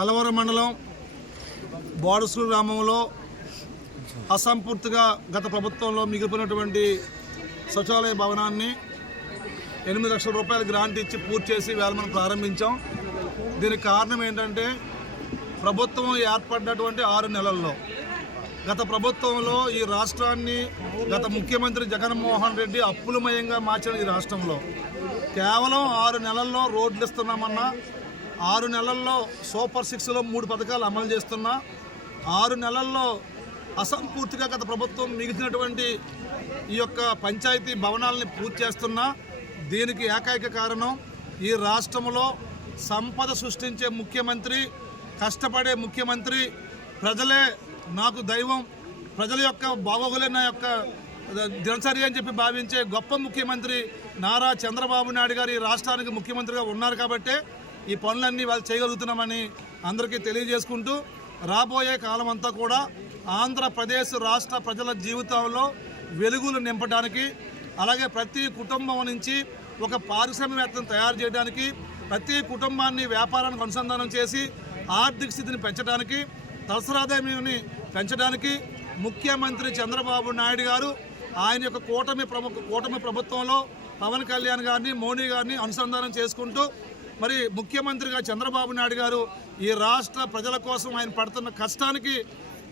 కలవరం మండలం బోడసూరు గ్రామంలో అసంపూర్తిగా గత ప్రభుత్వంలో మిగిలిపోయినటువంటి సచివాలయ భవనాన్ని 8 లక్షల రూపాయల గ్రాంట్ ఇచ్చి పూర్తి చేసి వేళ మనం ప్రారంభించాం. దీనికి కారణం ఏంటంటే ప్రభుత్వం ఏర్పడినటువంటి 6 నెలల్లో గత ప్రభుత్వంలో ఈ రాష్ట్రాన్ని గత ముఖ్యమంత్రి జగన్మోహన్ రెడ్డి అప్పులమయంగా మార్చిన ఈ రాష్ట్రంలో కేవలం 6 నెలల్లో రోడ్లు ఇస్తున్నామన్నా, 6 నెలల్లో సూపర్ 6లో 3 పథకాలు అమలు చేస్తున్నా, 6 నెలల్లో అసంపూర్తిగా గత ప్రభుత్వం మిగిలినటువంటి ఈ యొక్క పంచాయతీ భవనాలని పూర్తి చేస్తున్నా. దీనికి ఏకైక కారణం ఈ రాష్ట్రంలో సంపద సృష్టించే ముఖ్యమంత్రి, కష్టపడే ముఖ్యమంత్రి, ప్రజలే నాకు దైవం, ప్రజల యొక్క బాగోగులే నా యొక్క దినచర్య అని చెప్పి భావించే గొప్ప ముఖ్యమంత్రి నారా చంద్రబాబు నాయుడు గారు ఈ రాష్ట్రానికి ముఖ్యమంత్రిగా ఉన్నారు కాబట్టే ఈ పనులన్నీ వాళ్ళు చేయగలుగుతున్నామని అందరికీ తెలియజేసుకుంటూ, రాబోయే కాలం అంతా కూడా ఆంధ్రప్రదేశ్ రాష్ట్ర ప్రజల జీవితంలో వెలుగులు నింపడానికి, అలాగే ప్రతి కుటుంబం నుంచి ఒక పారిశ్రామికవేత్తను తయారు చేయడానికి, ప్రతి కుటుంబాన్ని వ్యాపారానికి అనుసంధానం చేసి ఆర్థిక స్థితిని పెంచడానికి, తలసరాదాయాన్ని పెంచడానికి ముఖ్యమంత్రి చంద్రబాబు నాయుడు గారు ఆయన యొక్క కూటమి ప్రభుత్వంలో పవన్ కళ్యాణ్ గారిని, మోడీ గారిని అనుసంధానం చేసుకుంటూ మరి ముఖ్యమంత్రిగా చంద్రబాబు నాయుడు గారు ఈ రాష్ట్ర ప్రజల కోసం ఆయన పడుతున్న కష్టానికి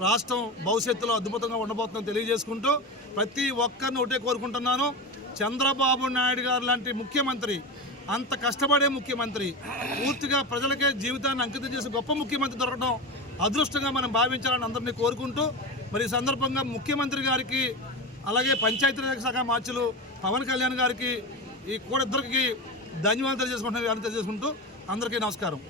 రాష్ట్రం భవిష్యత్తులో అద్భుతంగా ఉండబోతుందని తెలియజేసుకుంటూ ప్రతి ఒక్కరిని ఒకటే కోరుకుంటున్నాను. చంద్రబాబు నాయుడు గారు లాంటి ముఖ్యమంత్రి, అంత కష్టపడే ముఖ్యమంత్రి, పూర్తిగా ప్రజలకే జీవితాన్ని అంకితం చేసే గొప్ప ముఖ్యమంత్రి దొరకడం అదృష్టంగా మనం భావించాలని అందరినీ కోరుకుంటూ మరి ఈ సందర్భంగా ముఖ్యమంత్రి గారికి, అలాగే పంచాయతీరాజ్ శాఖ మార్చులు పవన్ కళ్యాణ్ గారికి, ఈ కూడా ఇద్దరికి ధన్యవాదాలు తెలియజేసుకుంటూ అందరికీ నమస్కారం.